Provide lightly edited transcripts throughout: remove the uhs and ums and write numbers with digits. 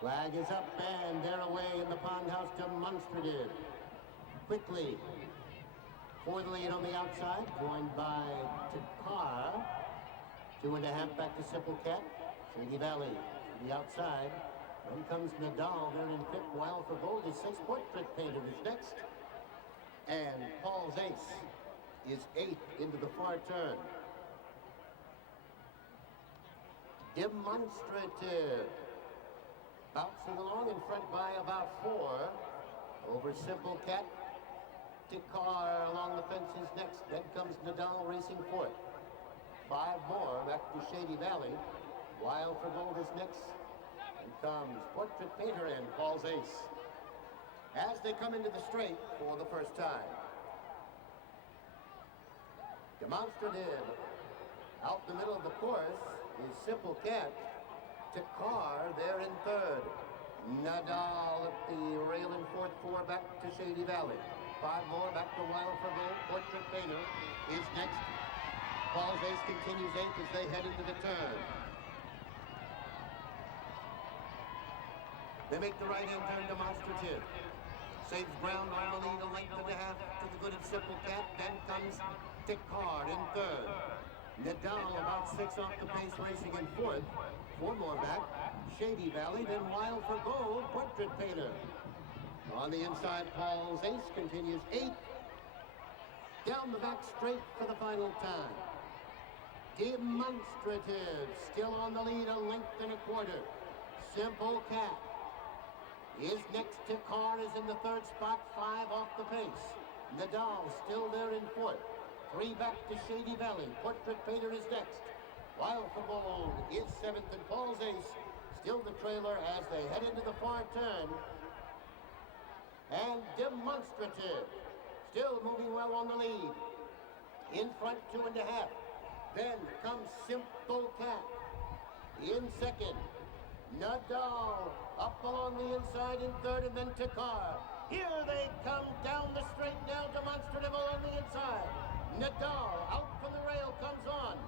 Flag is up and they're away in the pond house. Demonstrative. Quickly. For the lead on the outside, joined by Takar. 2.5 back to Simple Cat. Shady Valley to the outside. Then comes Nadal there in fifth. Wild for Gold is sixth. Portrait Painter is next. And Paul's Ace is eighth into the far turn. Demonstrative. Bouncing along in front by about 4. Over Simple Cat. Takar along the fences next. Then comes Nadal racing fourth. 5 more back to Shady Valley. Wild for Gold is next. And comes Portrait Painter and Paul's Ace. As they come into the straight for the first time. Demonstrative. Out the middle of the course is Simple Cat. Takar there in third. Nadal at the rail in fourth. 4 back to Shady Valley. 5 more back to Wild for Gold. Portrait Painter is next. Paul's Ace continues eighth as they head into the turn. They make the right-hand turn. Demonstrative. Saves ground on the lead, a length and a half to the good of Simple Cat. Then comes Takar in third. Nadal about 6 off the pace, racing in fourth. 4 more back. Shady Valley, then Wild for Gold. Portrait Painter. On the inside, Paul's Ace continues eighth. Down the back straight for the final time. Demonstrative still on the lead, a length and a quarter. Simple Cat is next. Takar is in the third spot, 5 off the pace. Nadal still there in fourth. 3 back to Shady Valley. Portrait Painter is next. Wild for Gold is seventh, and Paul's Ace still the trailer as they head into the far turn. And Demonstrative still moving well on the lead. In front, 2.5. Then comes Simple Cat in second. Nadal up along the inside in third, and then Takar. Here they come down the straight now. Demonstrative along the inside. Nadal out from the rail comes on.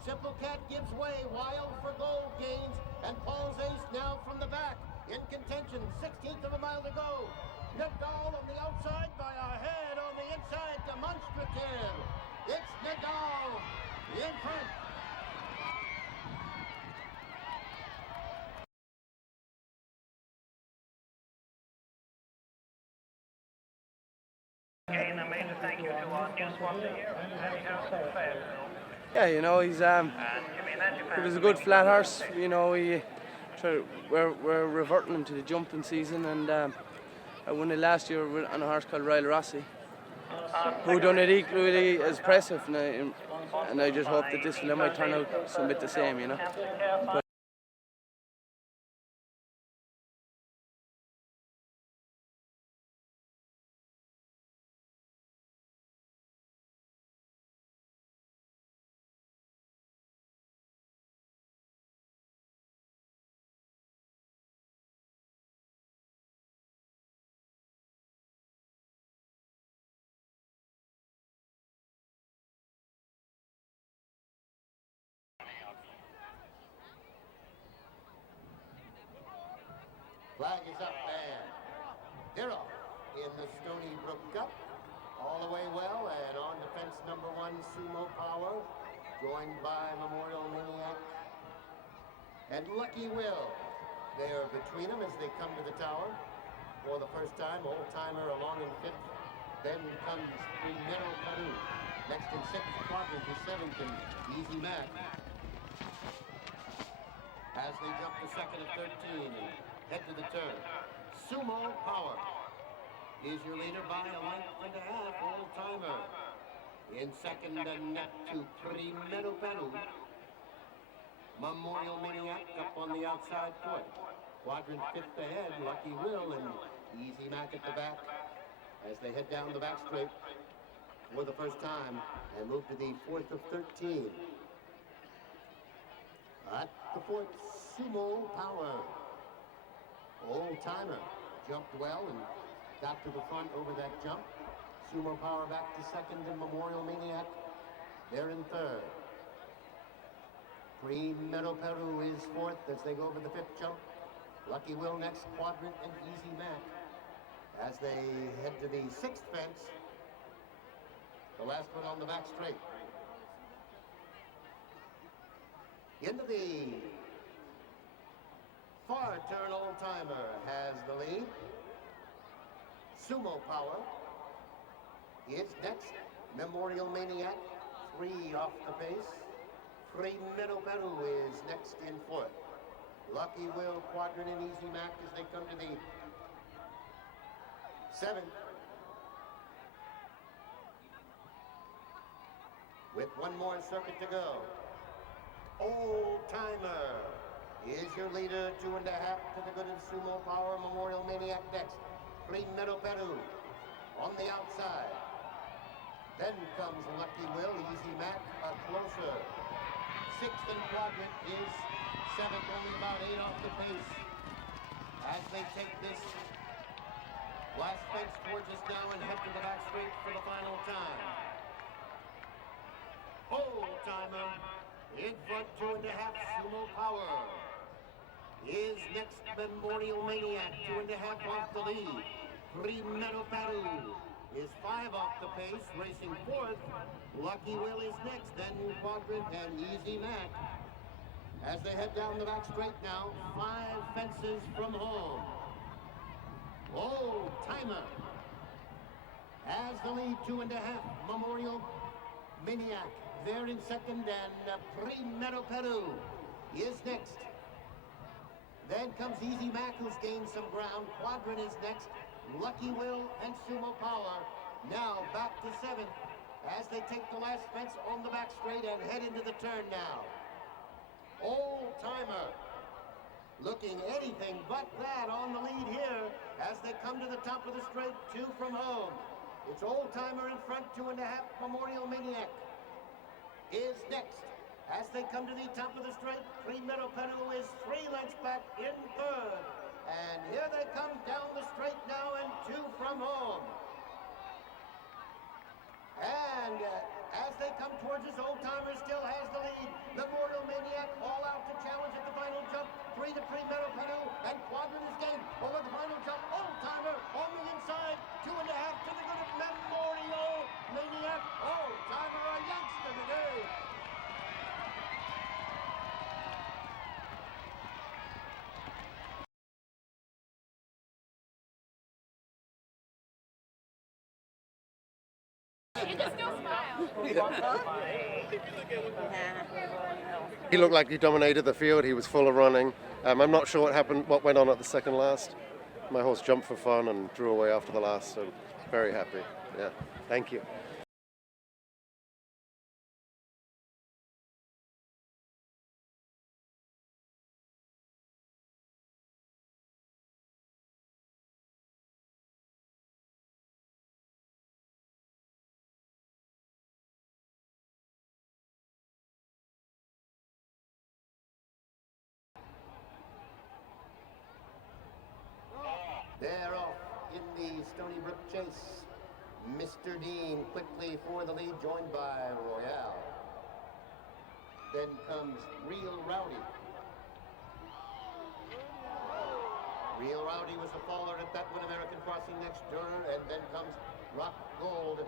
Simple Cat gives way. Wild for Gold gains, and Paul's Ace now from the back in contention. 16th of a mile to go. Nadal on the outside by a head on the inside. Demonstrative. It's Nadal in front. Again, a major thank you to our new sponsor here, Yeah, you know, he was a good flat horse. You know, we're reverting him to the jumping season, and I won it last year on a horse called Royal Rossi, who done it equally as impressive, and I just hope that this film might turn out somewhat the same, you know. Flag is up and they're off in the Stoneybrook Cup. All the way well, and on the fence number 1, Sumo Power, joined by Memorial Maniac and Lucky Will. They are between them as they come to the tower for the first time. Old Timer along in fifth. Then comes Primero Peru. Next in sixth, Quadrant is seventh, and Easy Mac. As they jump the second of 13 and head to the turn. Sumo Power is your leader by a length and a half. Old Timer in second, and net to Primero Peru. Memorial Maniac up on the outside foot. Quadrant fifth ahead, Lucky Will and Easy Mac at the back as they head down the back straight for the first time and move to the fourth of 13. At the fourth, Sumo Power. Old Timer jumped well and got to the front over that jump. Sumo Power back to second, and Memorial Maniac there in third. Primero Peru is fourth as they go over the fifth jump. Lucky Will next, Quadrant, and Easy Mac. As they head to the 6th fence, the last one on the back straight. Into the far turn, Old Timer has the lead. Sumo Power is next. Memorial Maniac, 3 off the pace. Primero Peru is next in 4th. Lucky Will, Quadrant, and Easy Mac as they come to the 7th. With one more circuit to go. Old Timer is your leader, 2.5 to the good of Sumo Power. Memorial Maniac next. Primero Peru on the outside. Then comes Lucky Will, Easy Mac, closer. 6th and Quadrant is 7th, only about 8 off the pace. As they take this last fence towards us now and head to the back straight for the final time. Old Timer in front, 2.5, Sumo Power is next. Memorial Maniac, 2.5 off the lead. Primero Peru is 5 off the pace, racing 4th. Lucky Will is next, then Quadrant and Easy Mac. As they head down the back straight now, 5 fences from home. Old Timer has the lead, 2.5. Memorial Maniac there in 2nd, and Primero Peru is next. Then comes Easy Mac, who's gained some ground. Quadrant is next. Lucky Will and Sumo Power now back to 7th as they take the last fence on the back straight and head into the turn now. Old Timer looking anything but that on the lead here as they come to the top of the straight, 2 from home. It's Old Timer in front, 2.5. Memorial Maniac is next as they come to the top of the straight. Primero Peru is 3 lengths back in 3rd. And here they come down the straight now, and 2 from home. And as they come towards us, Old Timer still has the lead. Memorial Maniac all out to challenge at the final jump. 3 to Primero Peru, and Quadrant is gained over the final jump. Old Timer on the inside, 2.5 to the good of Memorial Maniac. Old Timer, a youngster today. You just still smile. He looked like he dominated the field. He was full of running. I'm not sure what went on at the second last. My horse jumped for fun and drew away after the last, so very happy. Yeah, thank you. They're off in the Stoneybrook chase. Mr. Dean quickly for the lead, joined by Royale. Then comes Real Rowdy. Real Rowdy was the faller at that one. American Crossing next, Durer, and then comes Rock Gold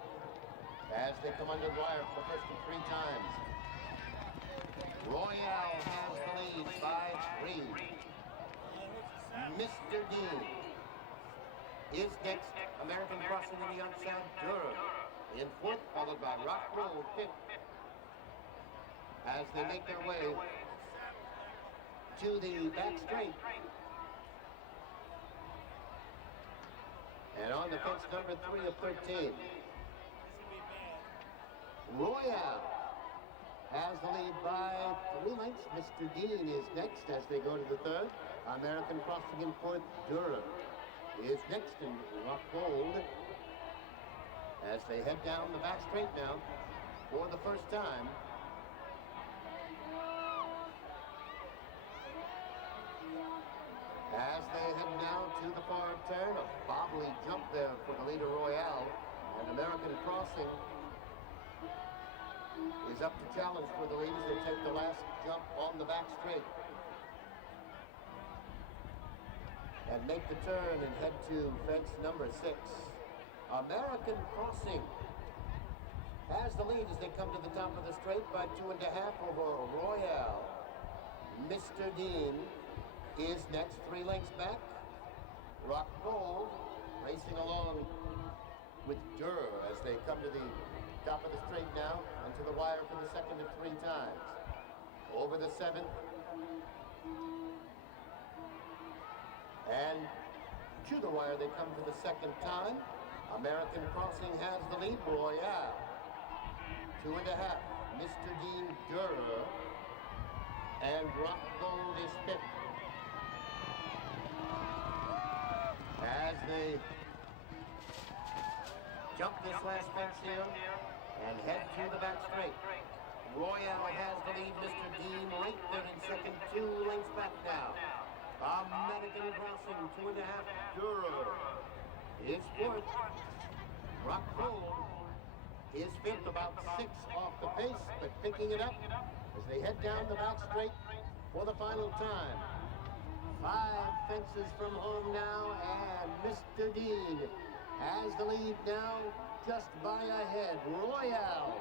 as they come under the wire for the first of 3 times. Royale has the lead by 3. Mr. Dean is next. American Crossing on the outside, Durer in 4th, followed by Rock Gold 5th. As they make their way to the back straight. And on the fence, number 3 of 13. Royale has the lead by 3 lengths. Mr. Dean is next as they go to the 3rd. American Crossing in 4th, Durer is next, in Rock Gold as they head down the back straight now for the first time. As they head now to the far turn, a bobbly jump there for the leader Royale, and American Crossing is up to challenge for the lead as they take the last jump on the back straight. and make the turn and head to fence number 6. American Crossing has the lead as they come to the top of the straight by 2.5 over Royale. Mr. Dean is next, 3 lengths back. Rock Gold racing along with Durr as they come to the top of the straight now and to the wire for the second of 3 times. Over the 7th. And to the wire they come for the second time. American Crossing has the lead. Royale. 2.5. Mr. Dean, Durr, and Rock Gold is 5th. As they jump this last fence here and head to the back straight. Royale has the lead. Mr. Dean right there in second, 2 lengths back now. American Crossing, 2.5. Durr is 4th. Rock Gold is 5th, about 6 off the pace, but picking it up as they head down the back straight for the final time. 5 fences from home now, and Mr. Dean has the lead now, just by a head. Royale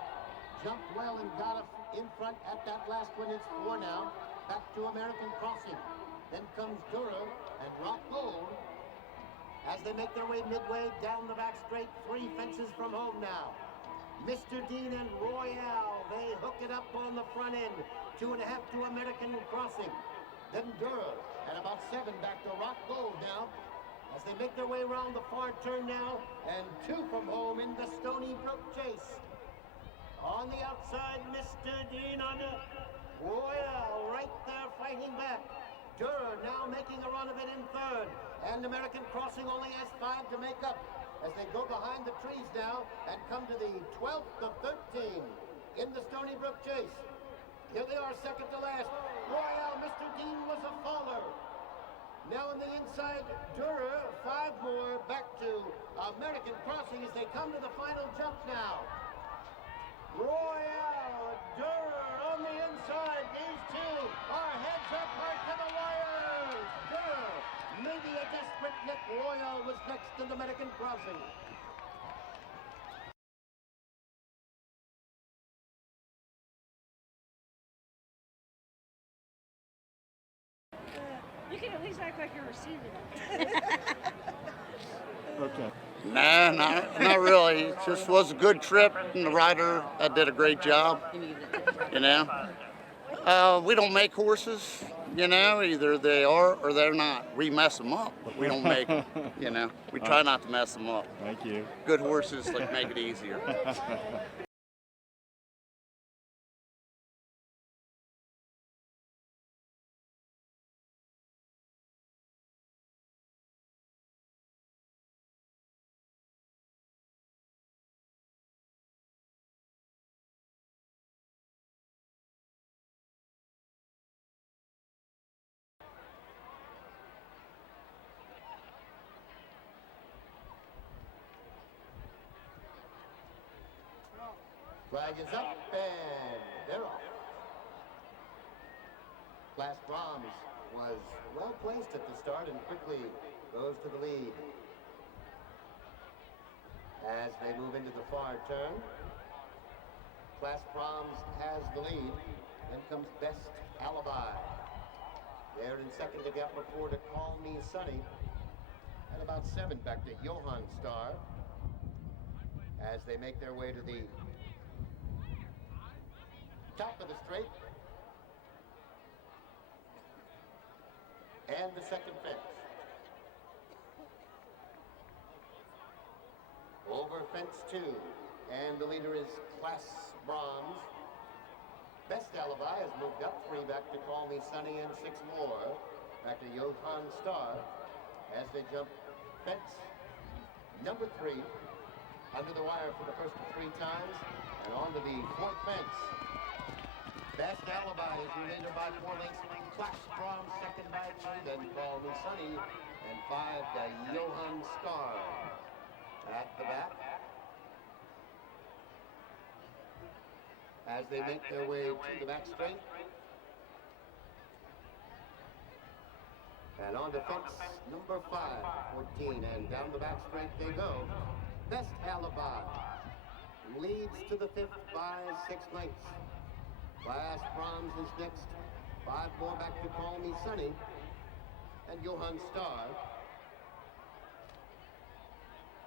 jumped well and got in front at that last one. It's 4 now. Back to American Crossing. Then comes Durr and Rock Gold as they make their way midway down the back straight. 3 fences from home now. Mr. Dean and Royale, they hook it up on the front end. 2.5 to American Crossing. Then Durr at about 7 back to Rock Gold now as they make their way around the far turn now, and 2 from home in the Stoneybrook Chase. On the outside, Mr. Dean on the Royale right there fighting back. Durr now making a run of it in 3rd, and American Crossing only has 5 to make up as they go behind the trees now and come to the 12th of 13 in the Stoneybrook Chase. Here they are, second to last. Royale, Mr. Dean was a faller. Now on the inside, Durr, 5 more back to American Crossing as they come to the final jump now. Royale, Durr on the inside. These 2 are heads apart to the wire. Durr, maybe a desperate nick. Royale was next in the American Crossing. You can at least act like you're receiving it. Okay. Nah, not really. It just was a good trip, and the rider did a great job. You know, we don't make horses. You know, either they are or they're not. We mess them up, but we don't make them. You know, we try not to mess them up. Thank you. Good horses like make it easier. Flag is up, and they're off. Class Brahms was well placed at the start and quickly goes to the lead. As they move into the far turn, Class Brahms has the lead. Then comes Best Alibi. There in second to get before to Call Me Sunny. At about 7 back to Johann Star. As they make their way to the top of the straight and the second fence. Over fence 2, and the leader is Class Brahms. Best Alibi has moved up 3 back to Call Me Sunny, and 6 more back to Johann Star as they jump fence number 3 under the wire for the first of 3 times and onto the 4th fence. Best Alibi is your leader by 4 lengths. Class Brahms second by 2, then Call Me Sunny, and 5 to Johann Star. At the back, as they make their way to the back straight, And on to fence number 5, 14, and down the back straight they go. Best Alibi leads to the 5th by 6 lengths. Class Bronze is next. 5 more back to Call Me Sunny and Johann Star.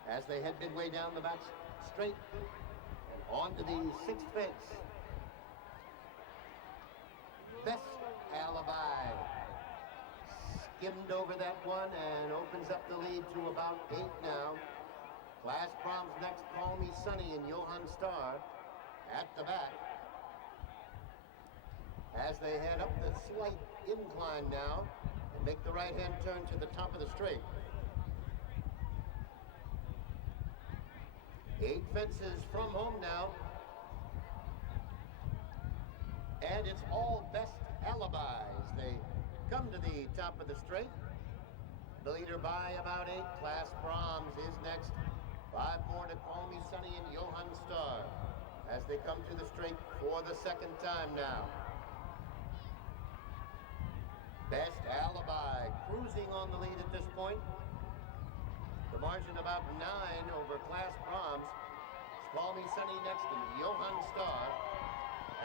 As they head midway down the back straight and on to the 6th fence. Best Alibi skimmed over that one and opens up the lead to about 8 now. Class Brahms next, Call Me Sunny and Johann Star at the back. As they head up the slight incline now and make the right-hand turn to the top of the straight. 8 fences from home now. And it's all Best Alibi as they come to the top of the straight. The leader by about 8. Class Brahms is next. 5 more to Call Me Sunny and Johann Star as they come to the straight for the 2nd time now. Best Alibi cruising on the lead at this point. The margin about 9 over Class Brahms. Call Me Sunny next and Johann Star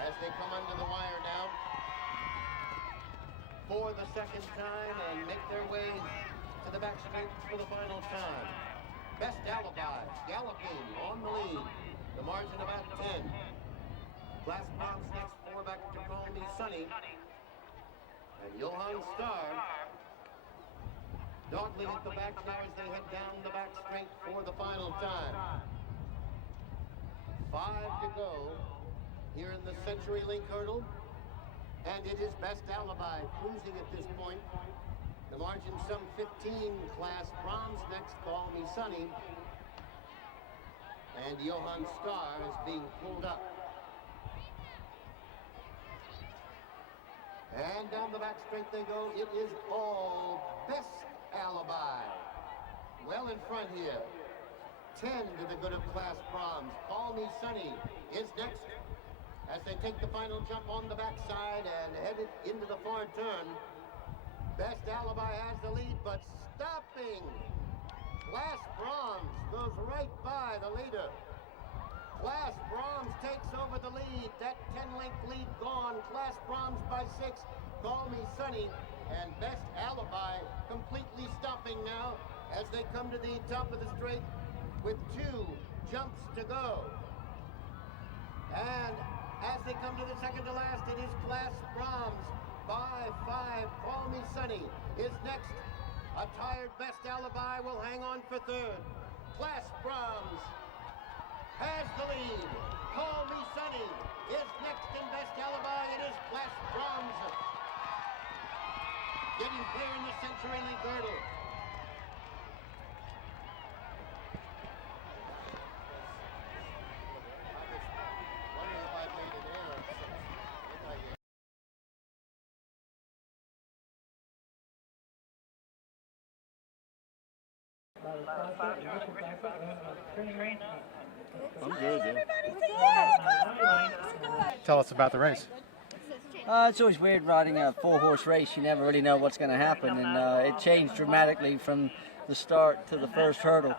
as they come under the wire now for the 2nd time and make their way to the back straight for the final time. Best Alibi galloping on the lead. The margin about 10. Class Brahms next, 4 back to Call Me Sunny and Johann Star. Dawdling at the back now as they head down the back straight for the final time. 5 to go here in the CenturyLink hurdle. And it is Best Alibi cruising at this point. The margin some 15. Class Brahms next, Call Me Sunny. And Johann Star is being pulled up. And down the back straight they go. It is all Best Alibi. Well in front here. 10 to the good of Class Brahms. Call Me Sunny is next as they take the final jump on the backside and headed into the far turn. Best Alibi has the lead, but stopping. Class Brahms goes right by the leader. Class Brahms takes over the lead. That 10-length lead gone. Class Brahms by 6. Call Me Sunny and Best Alibi completely stopping now as they come to the top of the straight with 2 jumps to go. And as they come to the second to last, it is Class Brahms by 5. Call Me Sunny is next. A tired Best Alibi will hang on for 3rd. Class Brahms has the lead. Call Me Sunny is next in Best Alibi. It is Class Brahms getting clear in the CenturyLink hurdle. I'm good, yeah. Tell us about the race. It's always weird riding a 4-horse race. You never really know what's going to happen, and it changed dramatically from the start to the first hurdle.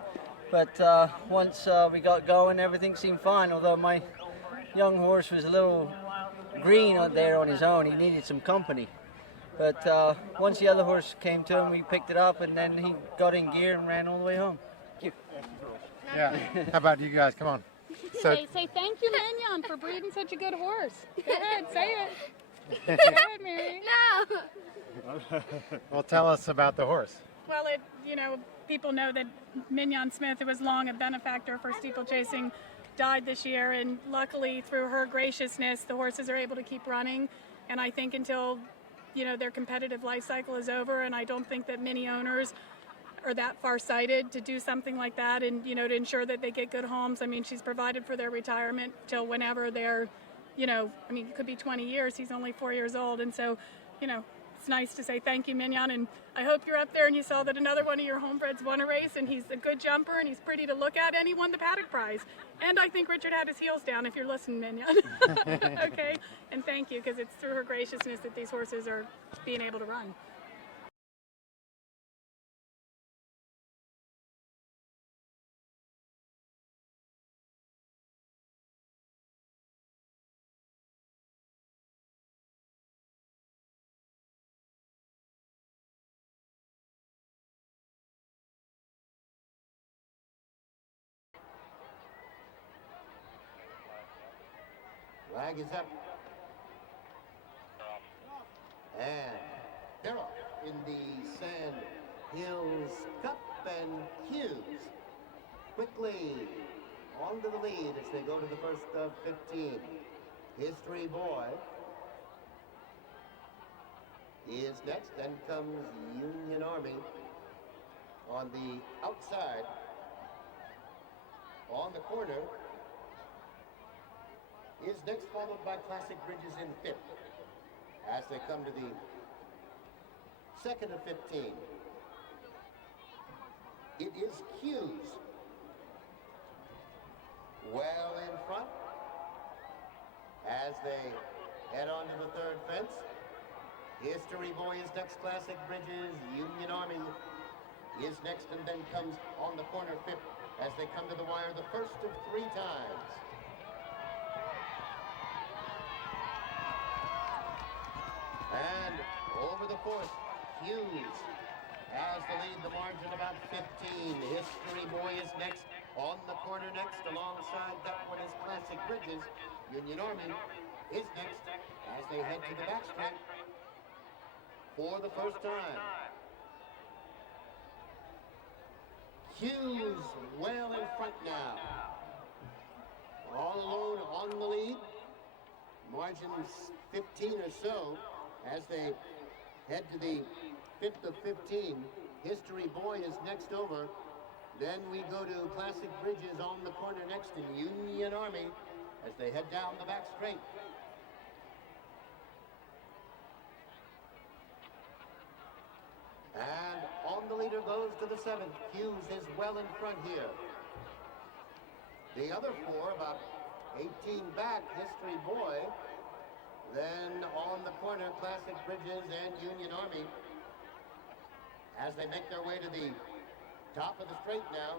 But once we got going, everything seemed fine, although my young horse was a little green out there on his own. He needed some company. But once the other horse came to him, we picked it up, and then he got in gear and ran all the way home. Thank you. Yeah. How about you guys? Come on. So, Say thank you, Mignon, for breeding such a good horse. Go ahead, say it. Go ahead, Mary. No. well, tell us about the horse. Well, people know that Mignon Smith, who was long a benefactor for steeplechasing, died this year, and luckily through her graciousness, the horses are able to keep running. And I think until their competitive life cycle is over, and I don't think that many owners are that far-sighted to do something like that and, to ensure that they get good homes. I mean, she's provided for their retirement till whenever they're, it could be 20 years. He's only 4 years old. And so, it's nice to say thank you, Mignon. And I hope you're up there and you saw that another one of your homebreds won a race, and he's a good jumper and he's pretty to look at, and he won the paddock prize. And I think Richard had his heels down, if you're listening, Mignon. Okay? And thank you, because it's through her graciousness that these horses are being able to run. Flag is up. And they're off in the Sandhills Cup, and Hughes quickly onto the lead as they go to the first of 15. History Boy is next, then comes Union Army on the outside. On the corner is next, followed by Classic Bridges in fifth as they come to the second of 15. It is Hughes well in front as they head on to the third fence. History Boy is next, Classic Bridges. Union Army is next, and then comes on the corner fifth as they come to the wire the first of 3 times. And over the fourth, Hughes has the lead, the margin about 15. History Boy is next, on the corner next, alongside that one is Classic Bridges. Union Army is next as they head to the back straight for the first time. Hughes well in front now. All alone on the lead. Margins 15 or so as they head to the 5th of 15. History Boy is next over. Then we go to Classic Bridges on the corner next in Union Army as they head down the back straight. And on the leader goes to the 7th. Hughes is well in front here. The other 4 about 18 back, History Boy. Then on the corner, Classic Bridges and Union Army as they make their way to the top of the straight now.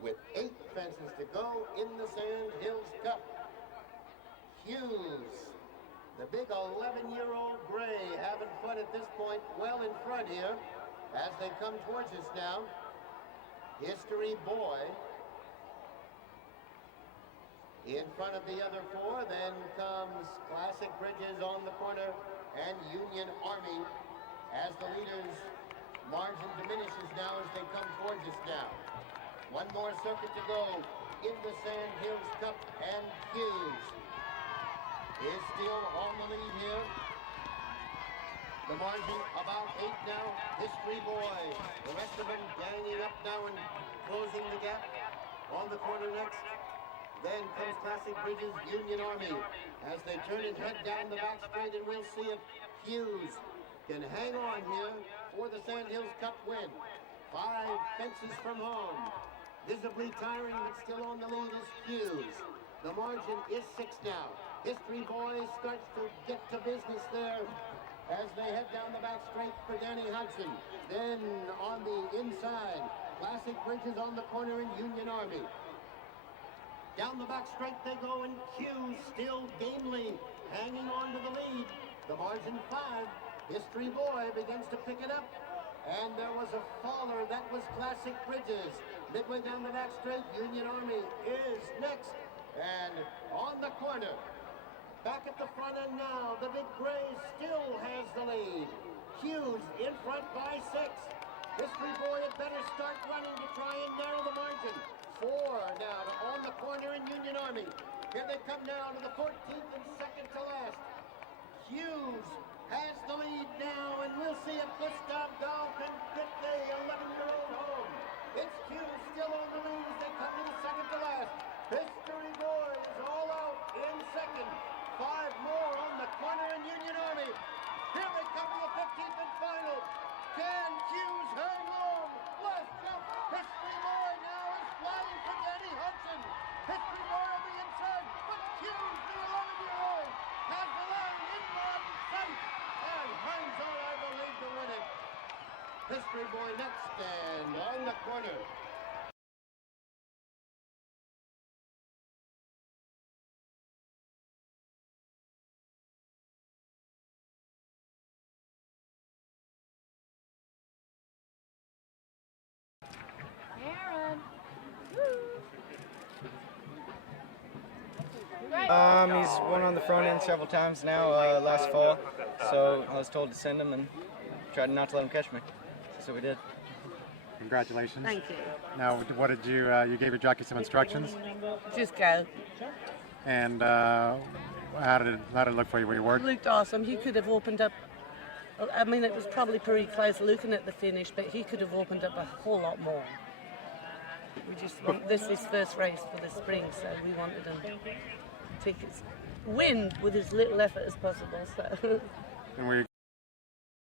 With 8 fences to go in the Sandhills Cup. Hughes, the big 11-year-old gray, having fun at this point, well in front here as they come towards us now. History Boy in front of the other 4. Then comes Classic Bridges on the corner and Union Army as the leaders' margin diminishes now as they come towards us now. One more circuit to go in the Sandhills Cup, and Hughes is still on the lead here. The margin about 8 now. History Boy. The rest of them ganging up now and closing the gap. On the corner next. Then comes Classic Bridges, Union Army as they turn and head down the back straight, and we'll see if Hughes can hang on here for the Sandhills Cup win. 5 fences from home. Visibly tiring, but still on the lead is Hughes. The margin is 6 now. History Boy starts to get to business there as they head down the back straight for Danny Hudson. Then on the inside, Classic Bridges on the corner in Union Army. Down the back straight they go, and Hughes still gamely hanging on to the lead. The margin 5. History Boy begins to pick it up. And there was a faller. That was Classic Bridges. Midway down the back straight, Union Army is next. And on the corner, back at the front end now, the big gray still has the lead. Hughes in front by 6. History Boy had better start running to try and narrow the margin. 4 now on the corner in Union Army. Here they come now to the 14th and second to last. Hughes has the lead now, and we'll see if Gustav Dahl can get the 11-year-old home. It's Hughes still on the lead as they come to the second to last. History Boy is all out in second. 5 more on the corner in Union Army. Here they come to the 15th and final. Can Hughes hang on? Last jump. History Boy now is flying for Danny Hudson. History Boy on the inside, but Hughes, the 11-year-old, has the line in sight and hangs on, I believe, to win it. History Boy next, and on the corner. Aaron. Woo. He's won on the front end several times now last fall, so I was told to send him and tried not to let him catch me. So we did. Congratulations. Thank you. Now, what did you gave your jockey some instructions? Just go. And how did it look for you? Were you It worried? looked awesome. He could have opened up. I mean, it was probably pretty close looking at the finish, but he could have opened up a whole lot more. We just want, this is his first race for the spring, so we wanted him to take his win with as little effort as possible. So. And were you